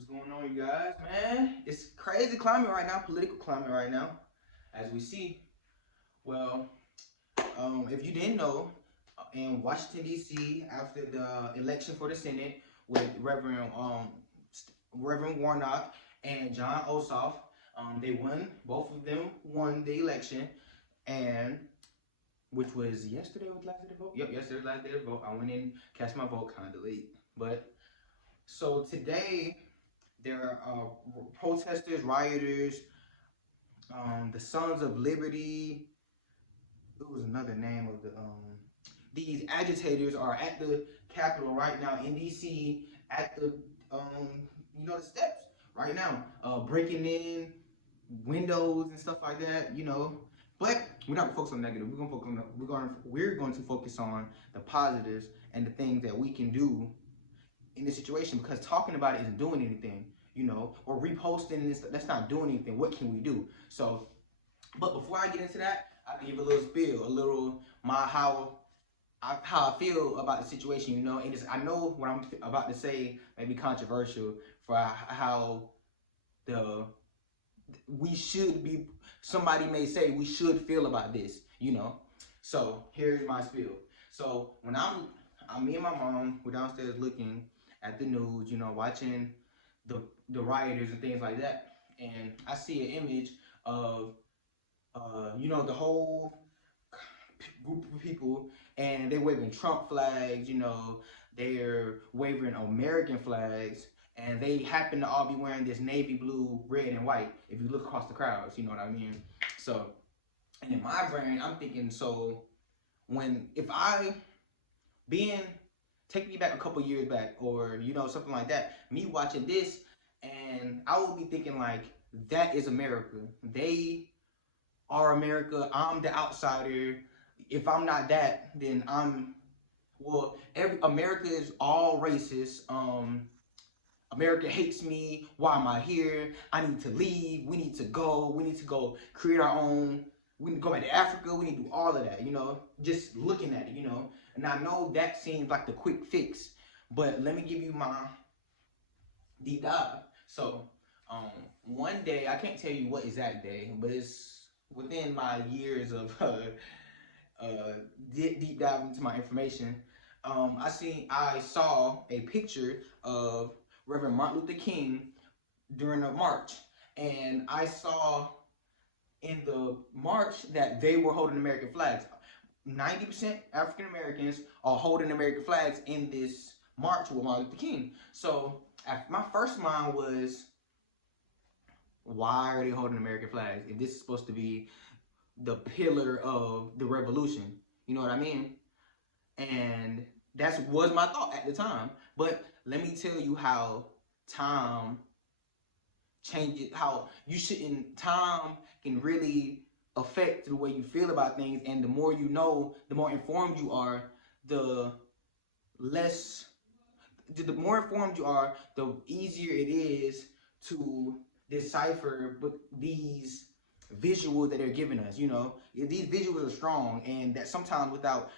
What's going on, you guys, man? It's crazy climate right now, political climate right now, as we see. Well, if you didn't know, in Washington D.C. after the election for the Senate with Reverend Warnock and John Ossoff, they won. Both of them won the election, and which was yesterday was the last day to vote. Yep, yesterday was the last day to vote. I went in, cast my vote, kind of late, but so today there are protesters, rioters, the Sons of Liberty. It was another name of the these agitators are at the Capitol right now in DC at the the steps right now, breaking in windows and stuff like that, But we're not gonna focus on negative. We're going to focus on the positives and the things that we can do in this situation, because talking about it isn't doing anything, or reposting this, that's not doing anything. What can we do? So, but before I get into that, I can give a little spiel, how I feel about the situation, and I know what I'm about to say may be controversial for how we should be, somebody may say we should feel about this, So here's my spiel. So when me and my mom were downstairs looking at the news, watching the rioters and things like that, and I see an image of the whole group of people, and they're waving Trump flags, they're waving American flags, and they happen to all be wearing this navy blue, red, and white. If you look across the crowds, you know what I mean. So, and in my brain, I'm thinking, so take me back a couple years back, or something like that, me watching this, and I will be thinking like, that is America. They are America. I'm the outsider. If I'm not that, then America is all racist. America hates me. Why am I here? I need to leave. We need to go. We need to go create our own. We need to go back to Africa. We need to do all of that, just looking at it, And I know that seems like the quick fix, but let me give you my deep dive. So, one day, I can't tell you what exact day, but it's within my years of deep dive into my information. I saw a picture of Reverend Martin Luther King during a march, and I saw in the march that they were holding American flags. 90% African Americans are holding American flags in this march with Martin Luther King. So my first mind was, why are they holding American flags if this is supposed to be the pillar of the revolution? You know what I mean? And that was my thought at the time. But let me tell you how time changes, how time can really affect the way you feel about things. And the more you know, the more informed you are, the more informed you are, the easier it is to decipher these visuals that they're giving us. These visuals are strong, and that sometimes without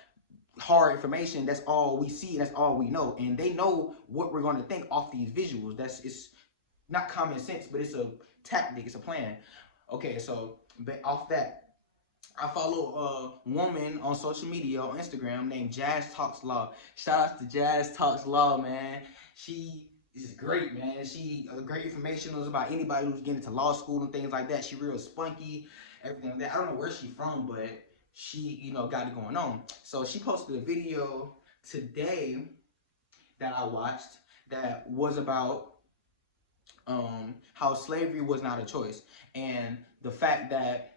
hard information, that's all we see, that's all we know, and they know what we're going to think off these visuals. It's not common sense, but it's a tactic, it's a plan. Okay, so off that, I follow a woman on social media, on Instagram, named Jazz Talks Law. Shout out to Jazz Talks Law, man. She is great, man. She great information about anybody who's getting into law school and things like that. She real spunky, everything like that. I don't know where she's from, but she, got it going on. So she posted a video today that I watched that was about how slavery was not a choice, and the fact that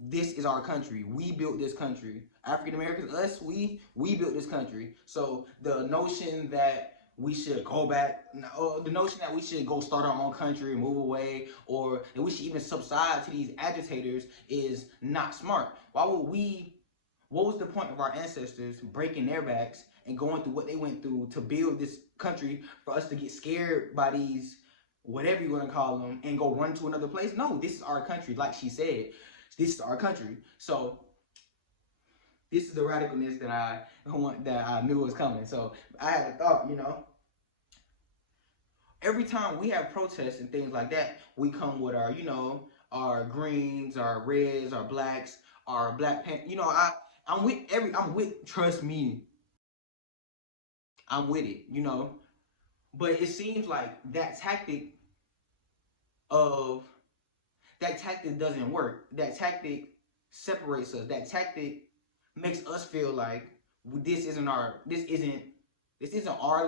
this is our country. We built this country. African Americans, us, we built this country. So the notion that we should go back, the notion that we should go start our own country and move away, or that we should even subside to these agitators, is not smart. What was the point of our ancestors breaking their backs and going through what they went through to build this country for us to get scared by these, whatever you want to call them, and go run to another place? No, this is our country, like she said. This is our country. So this is the radicalness that I knew was coming. So I had a thought, every time we have protests and things like that, we come with our, our greens, our reds, our blacks, our black pants. I'm with, trust me, I'm with it, But it seems like of that tactic doesn't work. That tactic separates us. That tactic makes us feel like this isn't our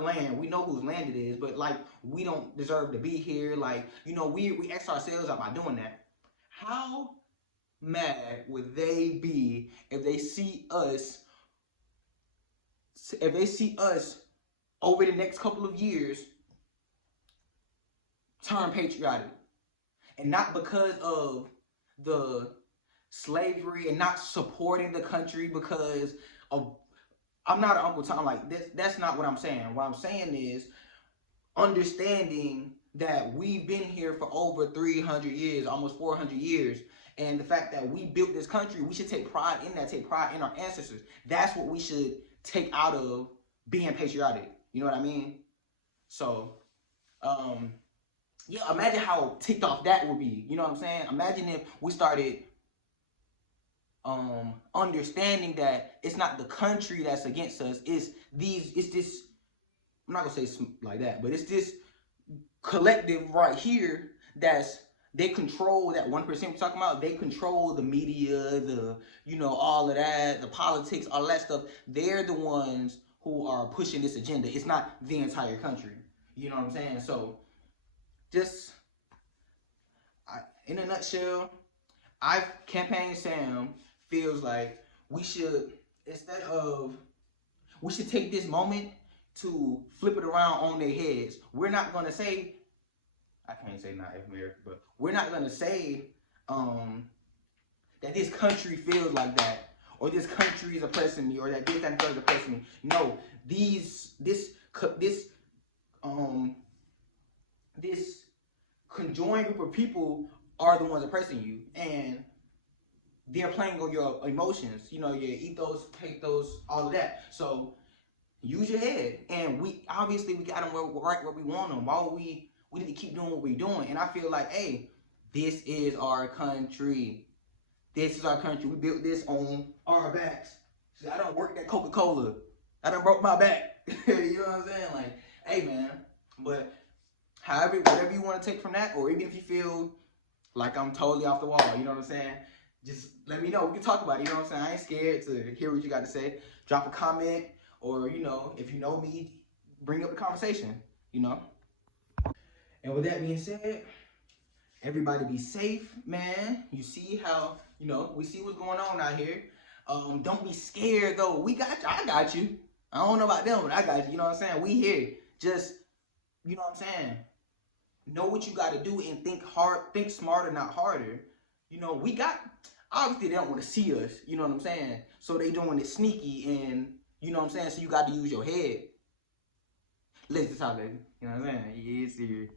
land. We know whose land it is, but like we don't deserve to be here. Like, we X ourselves out by doing that. How mad would they be if they see us over the next couple of years turn patriotic? And not because of the slavery and not supporting the country because of, I'm not an Uncle Tom like this. That's not what I'm saying. What I'm saying is understanding that we've been here for over 300 years, almost 400 years. And the fact that we built this country, we should take pride in that, take pride in our ancestors. That's what we should take out of being patriotic. You know what I mean? So, yeah, imagine how ticked off that would be. You know what I'm saying? Imagine if we started understanding that it's not the country that's against us. It's this, I'm not gonna say like that, but it's this collective right here they control that 1% we're talking about. They control the media, all of that, the politics, all that stuff. They're the ones who are pushing this agenda. It's not the entire country. You know what I'm saying? So, in a nutshell, Campaign Sam feels like we should take this moment to flip it around on their heads. We're not gonna say, I can't say not America, but we're not gonna say that this country feels like that, or this country is oppressing me, or that this and that is oppressing me. No, this conjoined group of people are the ones oppressing you, and they're playing on your emotions, your ethos, pathos, all of that. So use your head, and we got them right where we want them. Why would we need to keep doing what we're doing? And I feel like, hey, this is our country. This is our country. We built this on our backs. So I don't work at Coca-Cola. I done broke my back. You know what I'm saying? Like, hey, man. But whatever you want to take from that, or even if you feel like I'm totally off the wall, you know what I'm saying? Just let me know. We can talk about it, you know what I'm saying? I ain't scared to hear what you got to say. Drop a comment, or, if you know me, bring up the conversation, And with that being said, everybody be safe, man. You see how, we see what's going on out here. Don't be scared, though. We got you. I got you. I don't know about them, but I got you. You know what I'm saying? We here. Just, you know what I'm saying? Know what you got to do and think hard, think smarter, not harder. Obviously they don't want to see us, you know what I'm saying? So they doing it sneaky, and, you know what I'm saying? So you got to use your head. Let's just talk, baby. You know what I'm saying? Yeah, it's serious.